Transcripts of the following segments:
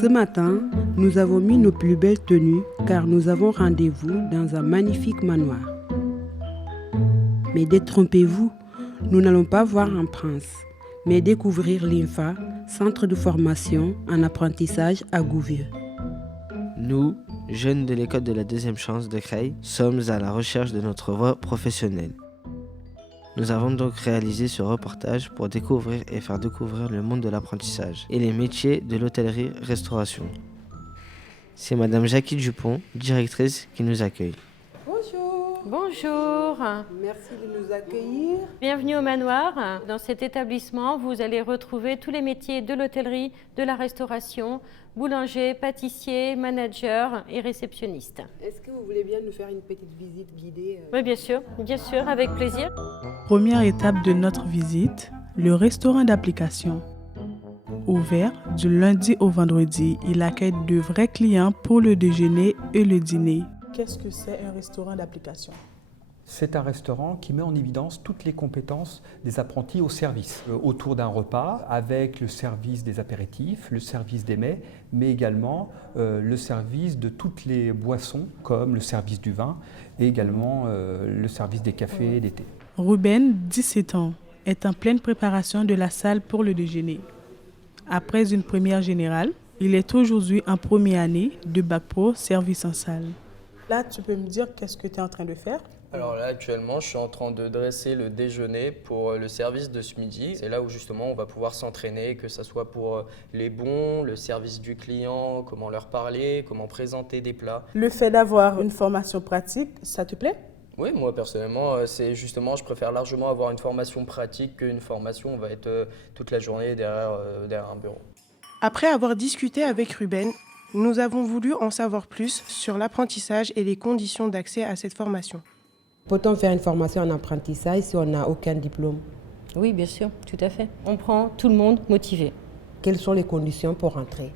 Ce matin, nous avons mis nos plus belles tenues car nous avons rendez-vous dans un magnifique manoir. Mais détrompez-vous, nous n'allons pas voir un prince, mais découvrir l'INFA, centre de formation en apprentissage à Gouvieux. Nous, jeunes de l'école de la deuxième chance de Creil, sommes à la recherche de notre voie professionnelle. Nous avons donc réalisé ce reportage pour découvrir et faire découvrir le monde de l'apprentissage et les métiers de l'hôtellerie-restauration. C'est Madame Jackie Dupont, directrice, qui nous accueille. Bonjour. Bonjour. Merci de nous accueillir. Bienvenue au manoir. Dans cet établissement, vous allez retrouver tous les métiers de l'hôtellerie, de la restauration, boulanger, pâtissier, manager et réceptionniste. Est-ce que vous voulez bien nous faire une petite visite guidée Oui, bien sûr, avec plaisir. Première étape de notre visite, le restaurant d'application. Ouvert du lundi au vendredi, il accueille de vrais clients pour le déjeuner et le dîner. Qu'est-ce que c'est un restaurant d'application ? C'est un restaurant qui met en évidence toutes les compétences des apprentis au service, autour d'un repas, avec le service des apéritifs, le service des mets, mais également le service de toutes les boissons, comme le service du vin et également le service des cafés et des thés. Ruben, 17 ans, est en pleine préparation de la salle pour le déjeuner. Après une première générale, il est aujourd'hui en première année de Bac Pro service en salle. Là, tu peux me dire qu'est-ce que tu es en train de faire ? Alors là, actuellement, je suis en train de dresser le déjeuner pour le service de ce midi. C'est là où justement on va pouvoir s'entraîner, que ce soit pour les bons, le service du client, comment leur parler, comment présenter des plats. Le fait d'avoir une formation pratique, ça te plaît ? Oui, moi personnellement, je préfère largement avoir une formation pratique qu'une formation où on va être toute la journée derrière un bureau. Après avoir discuté avec Ruben, nous avons voulu en savoir plus sur l'apprentissage et les conditions d'accès à cette formation. Peut-on faire une formation en apprentissage si on n'a aucun diplôme? Oui, bien sûr, tout à fait. On prend tout le monde motivé. Quelles sont les conditions pour rentrer?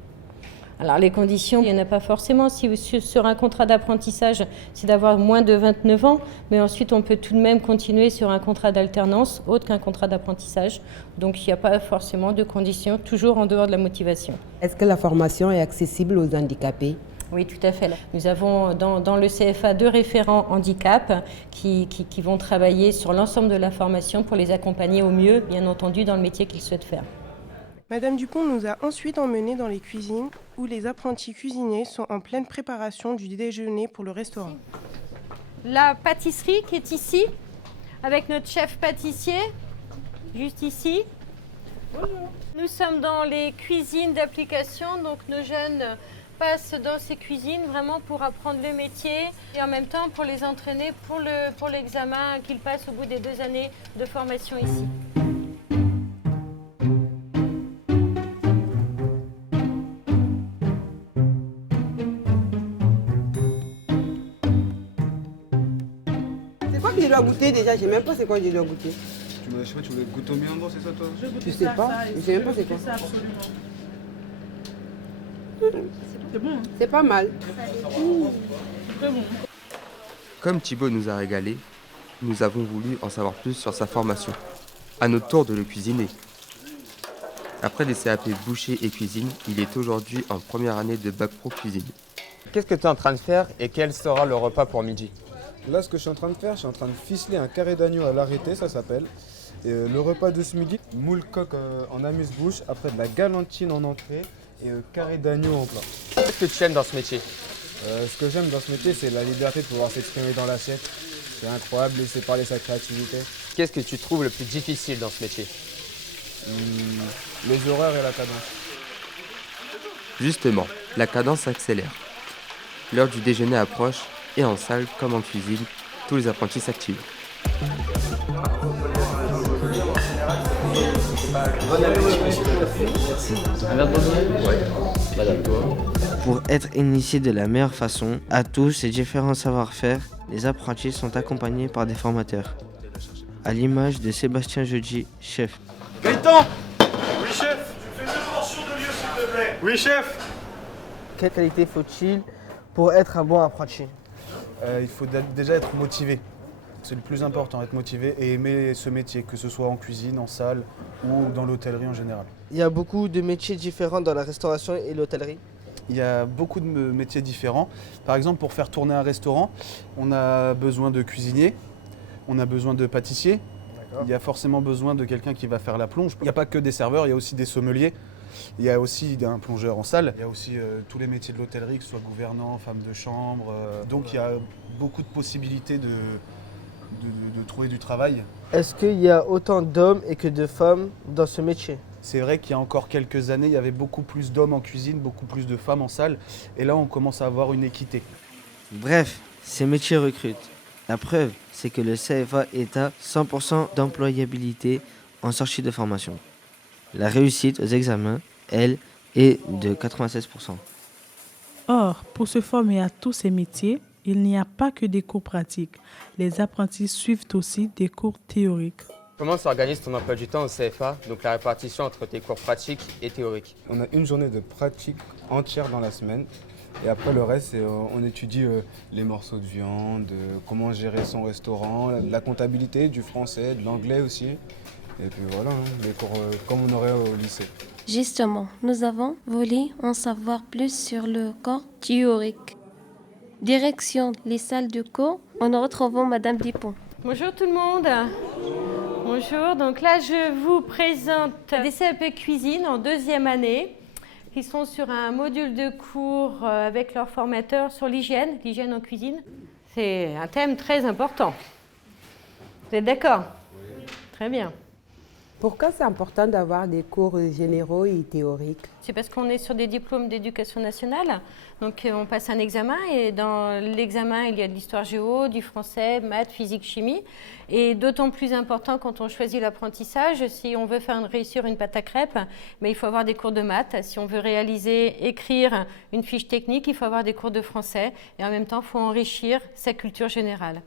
Alors les conditions, il n'y en a pas forcément. Si sur un contrat d'apprentissage, c'est d'avoir moins de 29 ans, mais ensuite on peut tout de même continuer sur un contrat d'alternance, autre qu'un contrat d'apprentissage. Donc il n'y a pas forcément de conditions, toujours en dehors de la motivation. Est-ce que la formation est accessible aux handicapés? Oui, tout à fait. Nous avons dans le CFA 2 référents handicap qui vont travailler sur l'ensemble de la formation pour les accompagner au mieux, bien entendu, dans le métier qu'ils souhaitent faire. Madame Dupont nous a ensuite emmenés dans les cuisines où les apprentis cuisiniers sont en pleine préparation du déjeuner pour le restaurant. La pâtisserie qui est ici, avec notre chef pâtissier, juste ici. Bonjour. Nous sommes dans les cuisines d'application, donc nos jeunes passent dans ces cuisines vraiment pour apprendre le métier et en même temps pour les entraîner pour l'examen qu'ils passent au bout des 2 années de formation ici. C'est quoi que je dois goûter déjà? Je ne sais même pas c'est quoi que je dois goûter. Je sais pas, tu voulais goûter au miambo, c'est ça toi? Je sais pas, je sais même pas c'est quoi. C'est bon, hein? C'est pas mal. Très bon. Comme Thibaut nous a régalé, nous avons voulu en savoir plus sur sa formation. À notre tour de le cuisiner. Après des CAP boucher et cuisine, il est aujourd'hui en première année de Bac Pro cuisine. Qu'est-ce que tu es en train de faire et quel sera le repas pour midi? Là, ce que je suis en train de faire, je suis en train de ficeler un carré d'agneau à l'arrêté, ça s'appelle. Et le repas de ce midi, moule coque en amuse-bouche, après de la galantine en entrée et carré d'agneau en plat. Qu'est-ce que tu aimes dans ce métier? Ce que j'aime dans ce métier, c'est la liberté de pouvoir s'exprimer dans l'assiette. C'est incroyable, laisser parler sa créativité. Qu'est-ce que tu trouves le plus difficile dans ce métier? Les horaires et la cadence. Justement, la cadence s'accélère. L'heure du déjeuner approche et en salle comme en cuisine, tous les apprentis s'activent. Pour être initiés de la meilleure façon à tous ces différents savoir-faire, les apprentis sont accompagnés par des formateurs. À l'image de Sébastien Jeudi, chef. Gaëtan! Oui, chef! Je fais 2 portions de lieu, s'il te plaît. Oui, chef! Quelle qualité faut-il pour être un bon apprenti? Il faut déjà être motivé. C'est le plus important, être motivé et aimer ce métier, que ce soit en cuisine, en salle ou dans l'hôtellerie en général. Il y a beaucoup de métiers différents dans la restauration et l'hôtellerie. Il y a beaucoup de métiers différents. Par exemple, pour faire tourner un restaurant, on a besoin de cuisiniers, on a besoin de pâtissiers. Il y a forcément besoin de quelqu'un qui va faire la plonge. Il n'y a pas que des serveurs, il y a aussi des sommeliers. Il y a aussi un plongeur en salle. Il y a aussi tous les métiers de l'hôtellerie, que ce soit gouvernant, femme de chambre. Donc il y a beaucoup de possibilités de trouver du travail. Est-ce qu'il y a autant d'hommes et que de femmes dans ce métier? C'est vrai qu'il y a encore quelques années, il y avait beaucoup plus d'hommes en cuisine, beaucoup plus de femmes en salle. Et là, on commence à avoir une équité. Bref, ces métiers recrutent. La preuve, c'est que le CFA est à 100% d'employabilité en sortie de formation. La réussite aux examens, elle, est de 96%. Or, pour se former à tous ces métiers, il n'y a pas que des cours pratiques. Les apprentis suivent aussi des cours théoriques. Comment s'organise ton emploi du temps au CFA, donc la répartition entre tes cours pratiques et théoriques? On a une journée de pratique entière dans la semaine. Et après le reste, on étudie les morceaux de viande, comment gérer son restaurant, la comptabilité, du français, de l'anglais aussi. Et puis voilà, les cours comme on aurait au lycée. Justement, nous avons voulu en savoir plus sur le corps théorique. Direction les salles de cours, en retrouvant Madame Dupont. Bonjour tout le monde. Bonjour, donc là je vous présente des CAP cuisine en 2e année qui sont sur un module de cours avec leur formateur sur l'hygiène en cuisine. C'est un thème très important. Vous êtes d'accord? Oui. Très bien. Pourquoi c'est important d'avoir des cours généraux et théoriques? C'est parce qu'on est sur des diplômes d'éducation nationale. Donc on passe un examen et dans l'examen, il y a de l'histoire géo, du français, maths, physique, chimie. Et d'autant plus important quand on choisit l'apprentissage, si on veut réussir une pâte à crêpes, mais il faut avoir des cours de maths. Si on veut écrire une fiche technique, il faut avoir des cours de français. Et en même temps, il faut enrichir sa culture générale.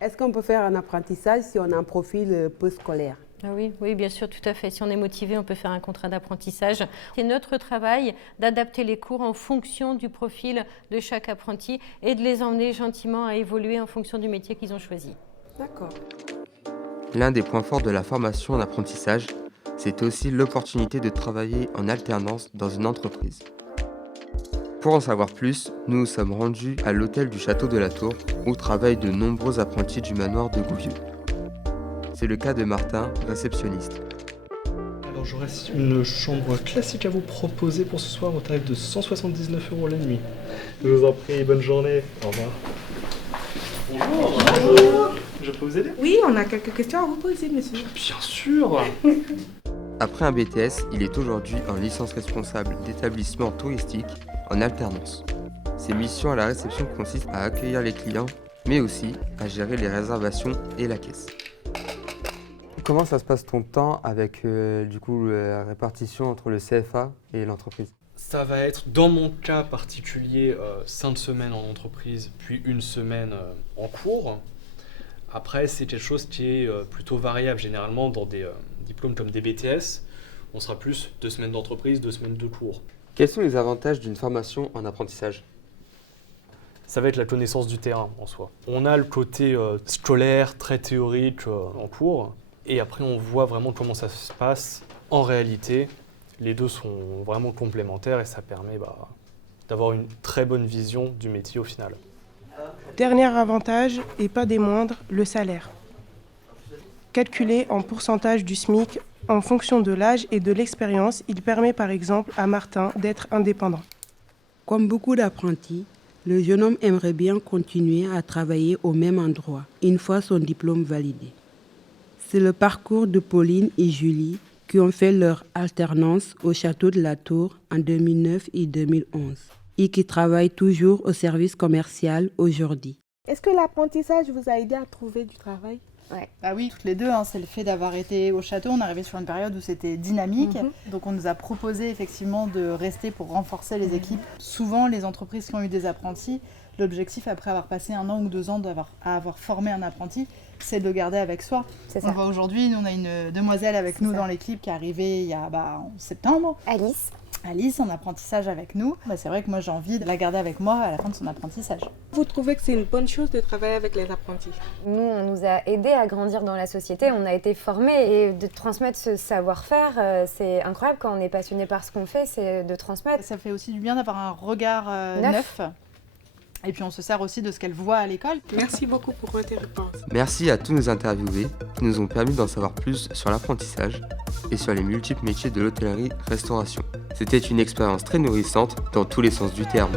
Est-ce qu'on peut faire un apprentissage si on a un profil post-scolaire? Ah oui, bien sûr, tout à fait. Si on est motivé, on peut faire un contrat d'apprentissage. C'est notre travail d'adapter les cours en fonction du profil de chaque apprenti et de les emmener gentiment à évoluer en fonction du métier qu'ils ont choisi. D'accord. L'un des points forts de la formation en apprentissage, c'est aussi l'opportunité de travailler en alternance dans une entreprise. Pour en savoir plus, nous nous sommes rendus à l'hôtel du Château de la Tour, où travaillent de nombreux apprentis du manoir de Gouvieux. C'est le cas de Martin, réceptionniste. Alors j'aurais une chambre classique à vous proposer pour ce soir au tarif de 179 € la nuit. Je vous en prie, bonne journée. Au revoir. Bonjour. Je peux vous aider? Oui, on a quelques questions à vous poser, monsieur. Bien sûr. Après un BTS, il est aujourd'hui en licence responsable d'établissement touristique en alternance. Ses missions à la réception consistent à accueillir les clients, mais aussi à gérer les réservations et la caisse. Comment ça se passe ton temps avec la répartition entre le CFA et l'entreprise? Ça va être, dans mon cas particulier, 5 semaines en entreprise, puis 1 semaine en cours. Après, c'est quelque chose qui est plutôt variable. Généralement, dans des diplômes comme des BTS, on sera plus 2 semaines d'entreprise, 2 semaines de cours. Quels sont les avantages d'une formation en apprentissage? Ça va être la connaissance du terrain en soi. On a le côté scolaire, très théorique en cours. Et après, on voit vraiment comment ça se passe en réalité. Les deux sont vraiment complémentaires et ça permet d'avoir une très bonne vision du métier au final. Dernier avantage, et pas des moindres, le salaire. Calculé en pourcentage du SMIC, en fonction de l'âge et de l'expérience, il permet par exemple à Martin d'être indépendant. Comme beaucoup d'apprentis, le jeune homme aimerait bien continuer à travailler au même endroit, une fois son diplôme validé. C'est le parcours de Pauline et Julie qui ont fait leur alternance au Château de la Tour en 2009 et 2011 et qui travaillent toujours au service commercial aujourd'hui. Est-ce que l'apprentissage vous a aidé à trouver du travail? Ouais. Bah oui, toutes les deux, c'est le fait d'avoir été au château, on est arrivé sur une période où c'était dynamique, donc on nous a proposé effectivement de rester pour renforcer les équipes. Souvent, les entreprises qui ont eu des apprentis, l'objectif après avoir passé 1 an ou 2 ans à avoir formé un apprenti, c'est de le garder avec soi. On voit aujourd'hui, nous on a une demoiselle avec nous dans l'équipe qui est arrivée il y a en septembre. Alice en apprentissage avec nous. C'est vrai que moi j'ai envie de la garder avec moi à la fin de son apprentissage. Vous trouvez que c'est une bonne chose de travailler avec les apprentis? Nous, on nous a aidés à grandir dans la société, on a été formés et de transmettre ce savoir-faire, c'est incroyable quand on est passionné par ce qu'on fait, c'est de transmettre. Ça fait aussi du bien d'avoir un regard neuf. Et puis on se sert aussi de ce qu'elle voit à l'école. Merci beaucoup pour tes réponses. Merci à tous nos interviewés qui nous ont permis d'en savoir plus sur l'apprentissage et sur les multiples métiers de l'hôtellerie-restauration. C'était une expérience très nourrissante dans tous les sens du terme.